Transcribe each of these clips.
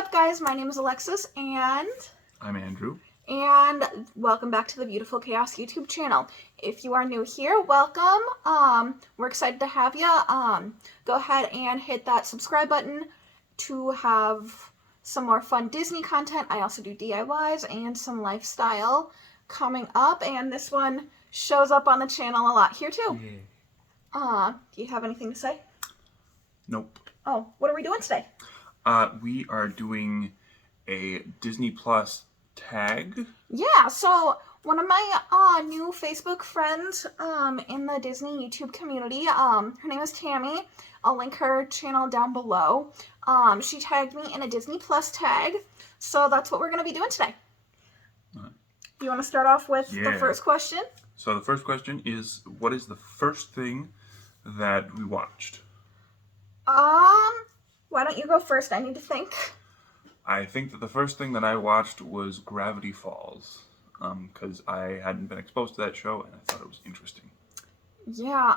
up, guys? My name is Alexis, and I'm Andrew. Welcome back to the Beautiful Chaos YouTube channel. If you are new here, welcome. We're excited to have you. Go ahead and hit that subscribe button to have some more fun Disney content. I also do DIYs and some lifestyle coming up, and this one shows up on the channel a lot here too. Yeah. Do you have anything to say? Nope. Oh, what are we doing today? We are doing a Disney Plus tag. Yeah, so one of my new Facebook friends in the Disney YouTube community, her name is Tammy. I'll link her channel down below. She tagged me in a Disney Plus tag, so that's what we're going to be doing today. You want to start off with the first question? So the first question is, what is the first thing that we watched? Why don't you go first? I need to think. I think that the first thing that I watched was Gravity Falls, because I hadn't been exposed to that show and I thought it was interesting. Yeah,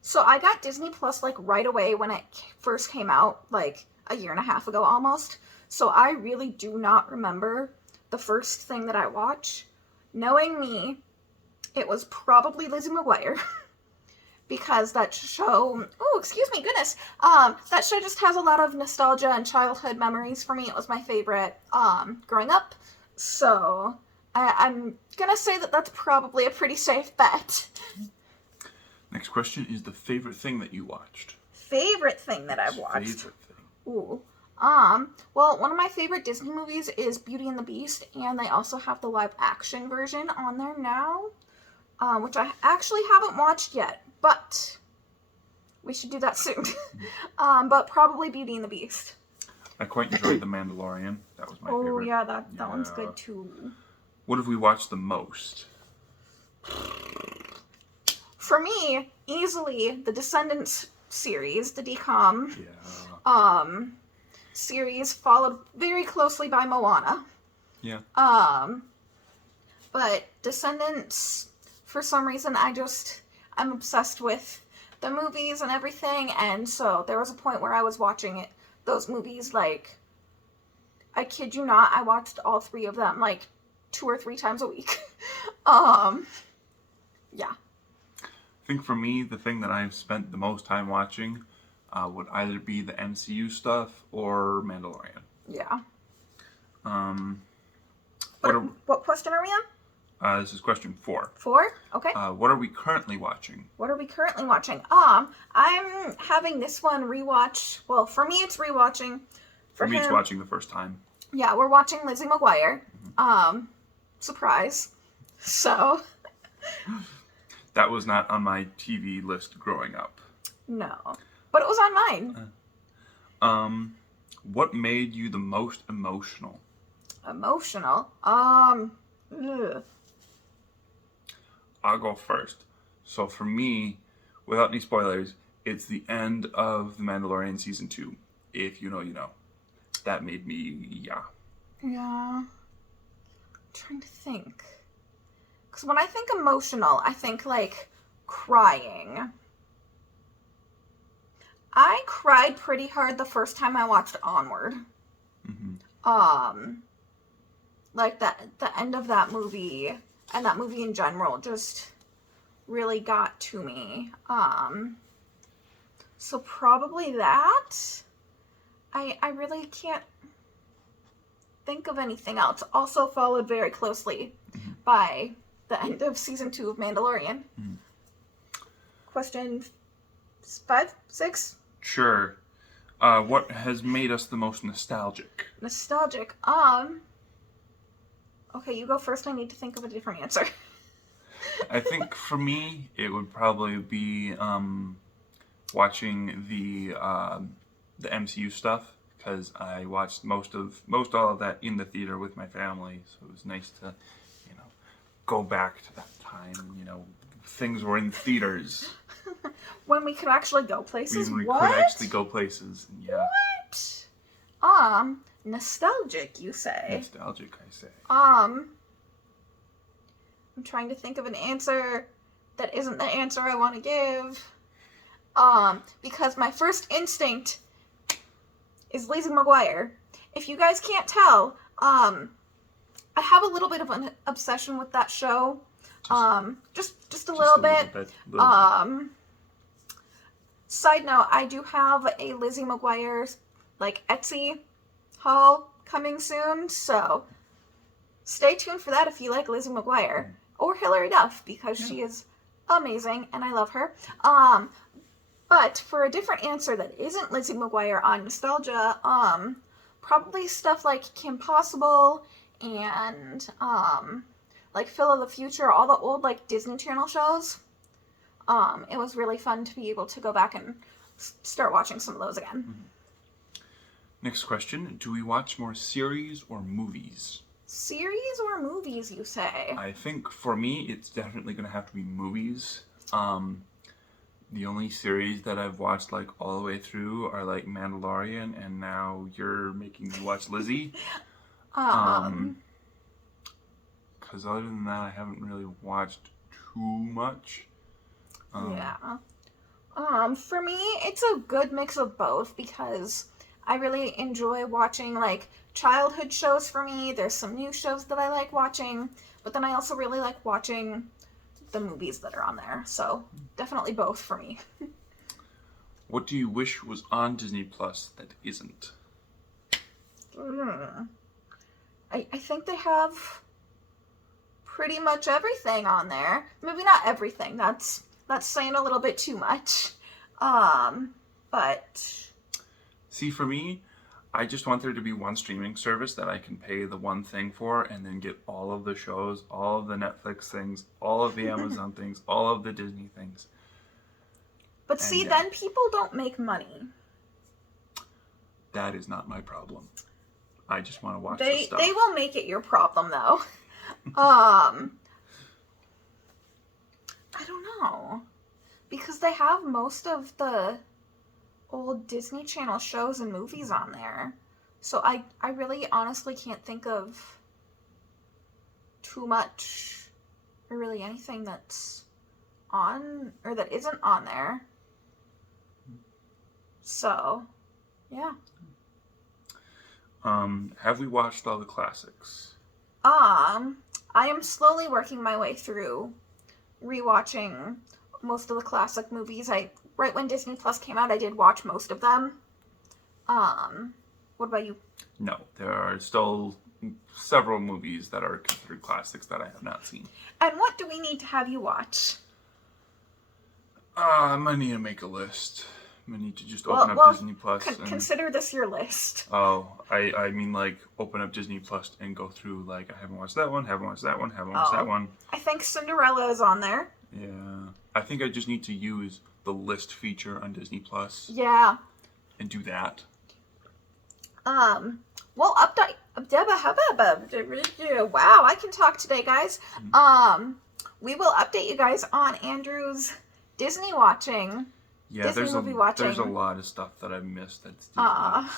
so I got Disney Plus like right away when it first came out, like a year and a half ago almost. So I really do not remember the first thing that I watched. Knowing me, it was probably Lizzie McGuire. Because that show, that show just has a lot of nostalgia and childhood memories for me. It was my favorite growing up. So I'm gonna say that that's probably a pretty safe bet. Next question is the favorite thing that you watched. Favorite thing that I've watched? Favorite thing. Ooh. Well, one of my favorite Disney movies is Beauty and the Beast, and they also have the live action version on there now, which I actually haven't watched yet. But we should do that soon. But probably Beauty and the Beast. I quite enjoyed The Mandalorian. That was my favorite. Oh, yeah, that one's good too. What have we watched the most? For me, easily the Descendants series, the DCOM series, followed very closely by Moana. Yeah. But Descendants, for some reason, I'm obsessed with the movies and everything, and so there was a point where I was watching those movies, like, I kid you not, I watched all three of them, like, 2 or 3 times a week. Yeah. I think for me, the thing that I've spent the most time watching would either be the MCU stuff or Mandalorian. Yeah. What question are we on? This is question 4. 4? Okay. What are we currently watching? What are we currently watching? I'm having this one rewatch. Well, for me, it's rewatching. For me, it's watching the first time. Yeah, we're watching Lizzie McGuire. Surprise. So. That was not on my TV list growing up. No. But it was on mine. What made you the most emotional? Emotional? I'll go first. So for me, without any spoilers, it's the end of The Mandalorian Season 2. If you know, you know. That made me, Yeah. I'm trying to think. Because when I think emotional, I think, like, crying. I cried pretty hard the first time I watched Onward. Mm-hmm. Like, the end of that movie, and that movie in general, just really got to me. So probably that. I really can't think of anything else. Also followed very closely by the end of Season 2 of Mandalorian. Question 5, 6? Sure. What has made us the most nostalgic? Nostalgic. Okay, you go first. I need to think of a different answer. I think for me, it would probably be watching the MCU stuff, because I watched most all of that in the theater with my family, so it was nice to, go back to that time. Things were in theaters. When we could actually go places. When we What? could actually go places. Yeah. What? Nostalgic, you say? Nostalgic, I say. I'm trying to think of an answer that isn't the answer I want to give. Because my first instinct is Lizzie McGuire, if you guys can't tell, I have a little bit of an obsession with that show. Just a little bit. Side note, I do have a Lizzie McGuire like Etsy haul coming soon, so stay tuned for that if you like Lizzie McGuire or Hilary Duff, because she is amazing and I love her. But for a different answer that isn't Lizzie McGuire on nostalgia, probably stuff like Kim Possible and like Phil of the Future, all the old like Disney Channel shows. It was really fun to be able to go back and start watching some of those again. Next question. Do we watch more series or movies? Series or movies, you say? I think for me, it's definitely going to have to be movies. The only series that I've watched like all the way through are like Mandalorian, and now you're making me watch Lizzie. Because other than that, I haven't really watched too much. Yeah. For me, it's a good mix of both, because I really enjoy watching like childhood shows for me. There's some new shows that I like watching, but then I also really like watching the movies that are on there. So definitely both for me. What do you wish was on Disney Plus that isn't? I think they have pretty much everything on there. Maybe not everything. That's saying a little bit too much. But see, for me, I just want there to be one streaming service that I can pay the one thing for and then get all of the shows, all of the Netflix things, all of the Amazon things, all of the Disney things. But see, then people don't make money. That is not my problem. I just want to watch the stuff. They will make it your problem, though. I don't know. Because they have most of the old Disney Channel shows and movies on there. So I really honestly can't think of too much or really anything that's on or that isn't on there. So, yeah. Have we watched all the classics? I am slowly working my way through rewatching most of the classic movies. Right when Disney Plus came out, I did watch most of them. What about you? No, there are still several movies that are considered classics that I have not seen. And what do we need to have you watch? I might need to make a list. I need to just open up Disney Plus. Consider this your list. Oh, I mean like open up Disney Plus and go through like I haven't watched that one, haven't watched that one, haven't watched that one. I think Cinderella is on there. Yeah. I think I just need to use the list feature on Disney Plus. Yeah. And do that. Well, update. Wow, I can talk today, guys. We will update you guys on Andrew's Disney watching. Yeah, Disney movie watching. There's a lot of stuff that I've missed that's Disney.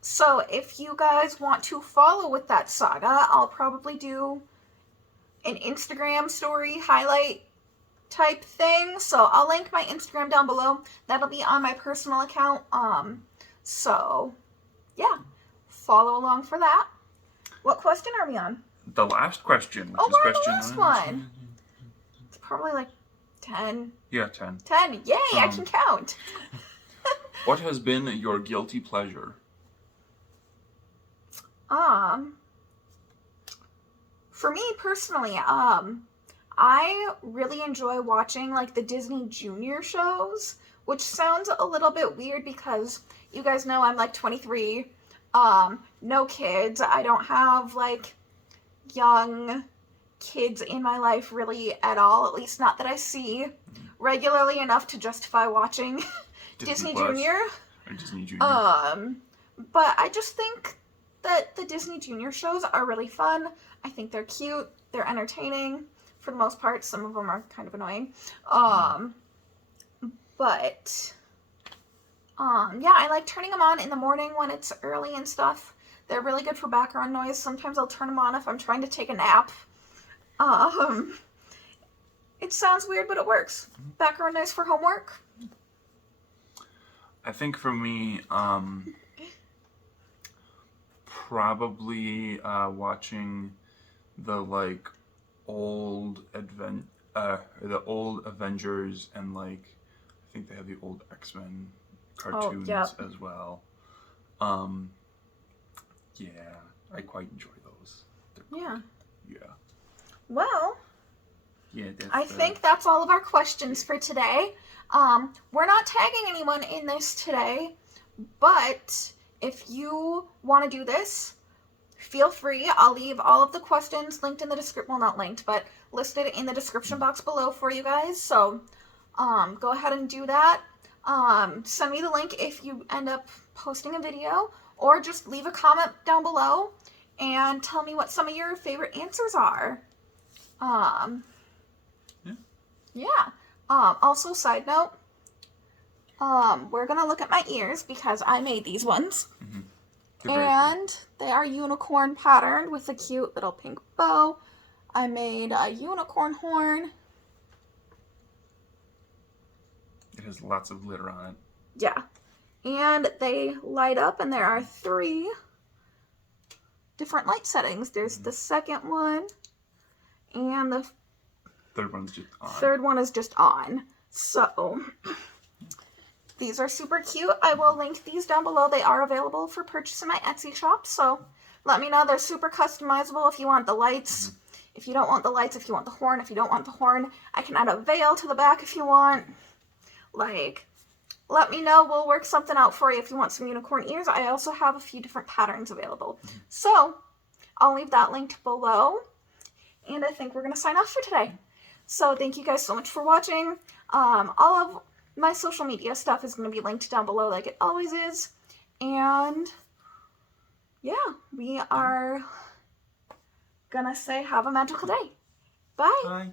So if you guys want to follow with that saga, I'll probably do an Instagram story highlight type thing. So I'll link my Instagram down below. That'll be on my personal account. So yeah, follow along for that. What question are we on? The last question. We're on the last one. It's probably like 10. Yeah, 10. 10. Yay, I can count. What has been your guilty pleasure? For me personally, I really enjoy watching like the Disney Junior shows, which sounds a little bit weird because you guys know I'm like 23, no kids. I don't have like young kids in my life really at all, at least not that I see regularly enough to justify watching Disney Junior. Or Disney Junior. But I just think that the Disney Junior shows are really fun. I think they're cute, they're entertaining for the most part. Some of them are kind of annoying. But yeah, I like turning them on in the morning when it's early and stuff. They're really good for background noise. Sometimes I'll turn them on if I'm trying to take a nap. It sounds weird, but it works. Background noise for homework. I think for me, Probably watching the like the old Avengers, and like I think they have the old X-Men cartoons yeah. as well. Yeah, I quite enjoy those. Yeah. Yeah. Well, Yeah, that's I think that's all of our questions for today. We're not tagging anyone in this today, but if you want to do this, feel free. I'll leave all of the questions linked in the description. Well, not linked, but listed in the description box below for you guys. So go ahead and do that. Send me the link if you end up posting a video, or just leave a comment down below and tell me what some of your favorite answers are. Yeah. Also, side note, we're gonna look at my ears because I made these ones. And they are unicorn patterned with a cute little pink bow. I made a unicorn horn. It has lots of glitter on it. Yeah. And they light up, and there are 3 different light settings. There's the second one, and the Third one's just on. third one is just on. So these are super cute. I will link these down below. They are available for purchase in my Etsy shop. So let me know. They're super customizable if you want the lights. If you don't want the lights, if you want the horn, if you don't want the horn, I can add a veil to the back if you want. Like, let me know. We'll work something out for you if you want some unicorn ears. I also have a few different patterns available. So I'll leave that linked below. And I think we're going to sign off for today. So thank you guys so much for watching. All of my social media stuff is going to be linked down below like it always is. And yeah, we are going to say have a magical day. Bye. Bye.